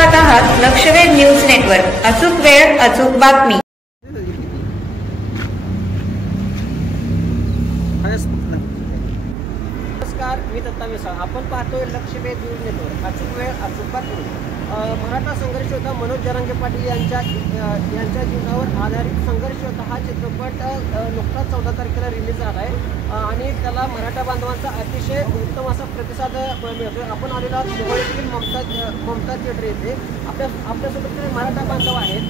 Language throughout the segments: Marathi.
पाहत आहात लक्षवेध न्यूज नेटवर्क। अचूक वेळ अचूक बातमी। नमस्कार, मी दत्ता मिसाळ। आपण पाहतोय लक्षवेध न्यूज नेटवर्क। अचूक वेळ अचूक बातमी। मराठा संघर्ष योद्धा मनोज जरांगे पाटील यांच्या जीवनावर आधारित संघर्ष योद्धा हा चित्रपट नुकताच 14 तारखेला रिलीज झाला आहे आणि त्याला मराठा बांधवांचा अतिशय उत्तम असा प्रतिसाद मिळतोय। आपण आलेलो आहोत मुंबईतील ममता थिएटर येथे। आपल्यासोबत जे मराठा बांधव आहेत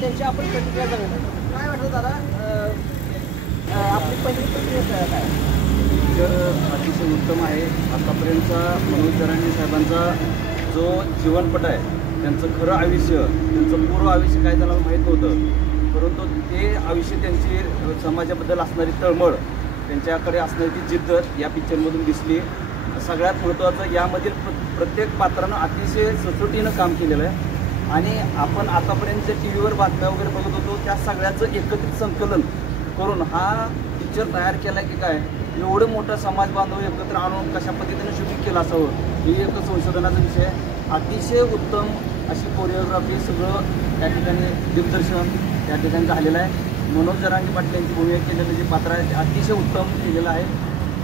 त्यांची आपण प्रतिक्रिया जाणून घेऊ। काय वाटतं दादा, आपली पहिली प्रतिक्रिया काय? पिक्चर अतिशय उत्तम आहे। आतापर्यंतचा मनोज जरांगे साहेबांचा जो जीवनपट आहे, त्यांचं खरं आयुष्य, त्यांचं पूर्व आयुष्य काय त्याला माहीत होतं, परंतु ते आयुष्य, त्यांची समाजाबद्दल असणारी तळमळ, त्यांच्याकडे असणारी ती जिद्द या पिक्चरमधून दिसली। सगळ्यात महत्त्वाचं, यामधील प्रत्येक पात्रानं अतिशय सचोटीनं काम केलेलं आहे आणि आपण आतापर्यंत जे टी व्हीवर बातम्या वगैरे बघत होतो त्या सगळ्याचं एकत्रित संकलन करून हा पिक्चर तयार केला की काय, एवढं मोठं समाज बांधव एकत्र आणून कशा पद्धतीने शूटिंग केलं असावं, ही एक संशोधनाचा विषय आहे। अतिशय उत्तम अशी कोरिओग्राफी, सगळं त्या ठिकाणी दिग्दर्शन त्या ठिकाणी झालेलं आहे। मनोज जरांगे पाटील यांची भूमिका केलेलं जे पात्र आहे ते अतिशय उत्तम केलेलं आहे।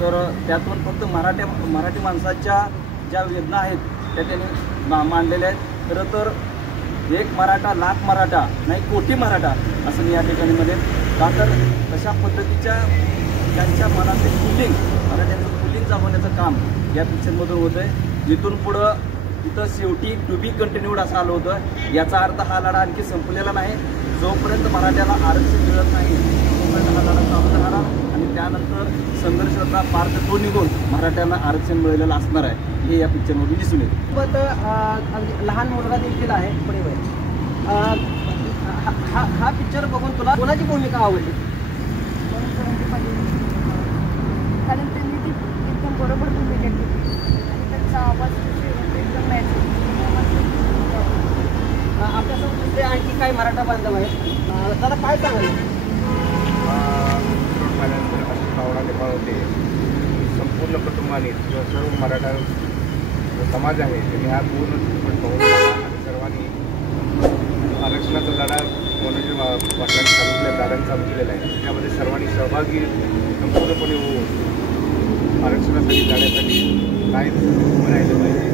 तर त्यातून फक्त मराठी माणसाच्या ज्या वेदना आहेत त्या त्यांनी मांडलेल्या आहेत। खरं तर एक मराठा लाख मराठा नाही कोटी मराठा असं मी या ठिकाणी म्हणेन। का तर तशा पद्धतीच्या त्यांच्या मनाचे फुलिंग, मराठ्यांचं फुलिंग जागवण्याचं काम या पिक्चरमधून होतं आहे। जिथून पुढं तिथं शेवटी टू बी कंटिन्यूड असं आलं होतं। याचा अर्थ हा लढा आणखी संपलेला नाही। जोपर्यंत मराठ्याला आरक्षण मिळत नाही तोपर्यंत हा लढा चालू राहणार आणि त्यानंतर संघर्षाचा पार्ट 2 निघून मराठ्यांना आरक्षण मिळालेलं असणार आहे, हे या पिक्चरमधून दिसून येतं। लहान मुलगा देखील आहे पुढे वय। हा पिक्चर बघून तुला कोणाची भूमिका आवडली? कारण त्यांनी ती एकदम बरोबर भूमिका केली आणि त्यांचा आवाज एकदम मॅच आपल्यासोबत आणखी काही मराठा बांधव आहेत। दादा काय सांगाल? अशी भावना निर्माण होते संपूर्ण कुटुंबाने किंवा सर्व मराठा समाज आहे त्यांनी हा पूर्ण चित्रपट बघून आणि सर्वांनी आरक्षणाचा लढा मनोज पाटलांनी चालू दादांनी चालू केलेला आहे। त्यामध्ये सर्वांनी सहभागी संपूर्णपणे होऊन आरक्षणासाठी लढण्यासाठी काय म्हणायला पाहिजे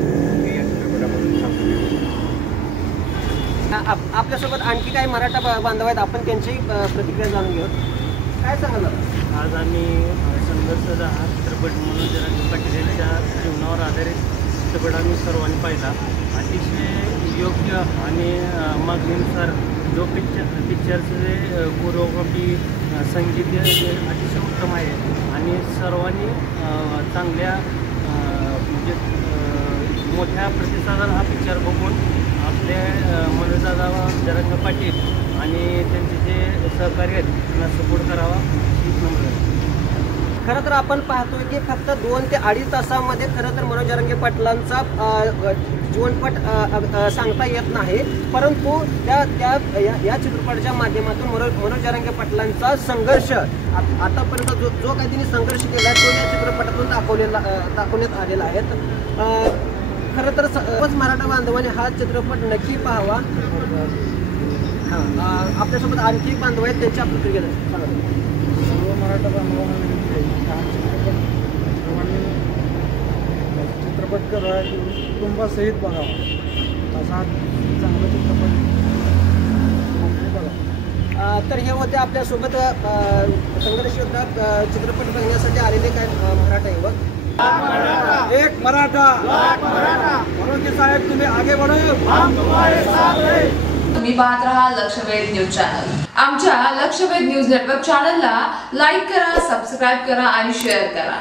हे या चित्रपटामधून सांगतो। आपल्यासोबत आणखी काही मराठा बांधव आहेत, आपण त्यांची प्रतिक्रिया जाणून घेऊ। काय सांगाल? आज आम्ही संघर्ष हा चित्रपट मनोज जरांगे पाटील यांच्या जीवनावर आधारित चित्रपट आम्ही सर्वांनी पाहिला। अतिशय योग्य आणि मागणीनुसार जो पिक्चरचं जे कोरिओग्राफी, संगीत अतिशय उत्तम आहे आणि सर्वांनी चांगल्या म्हणजे मोठ्या प्रतिसादाला हा पिक्चर बघून आपले मनोजदादा जरांगे पाटील आणि त्यांचे जे सहकारी आहेत त्यांना सपोर्ट करावा हीच नम्र आहे। खरं तर आपण पाहतोय की फक्त 2 ते 2.5 तासामध्ये खरं तर मनोज जरांगे पाटलांचा जीवनपट सांगता येत नाही, परंतु या चित्रपटाच्या माध्यमातून मनोज जरांगे पाटलांचा संघर्ष आतापर्यंत जो काही त्यांनी संघर्ष केला आहे तो या चित्रपटातून दाखवण्यात आलेला आहे। खरं तर सर्वच मराठा बांधवांनी हा चित्रपट नक्की पाहावा। आपल्यासोबत आणखी बांधव आहेत, त्यांच्या प्रतिक्रिया सर्व मराठा बांधवांना चित्रपट करा, कुटुंबासहित बघावा असा चांगला चित्रपट बघा। तर हे होते आपल्यासोबत संघर्ष योद्धा चित्रपट बघण्यासाठी आलेले काय मराठा युवक। एक मराठा मनोज साहेब, तुम्ही आगे बढ़ो, हम तुम्हारे साथ हैं। तुम्ही पाहत रहा लक्षवेध न्यूज चॅनल। आमच्या लक्षवेध न्यूज नेटवर्क चॅनलला लाईक करा, सबस्क्राईब करा आणि शेअर करा।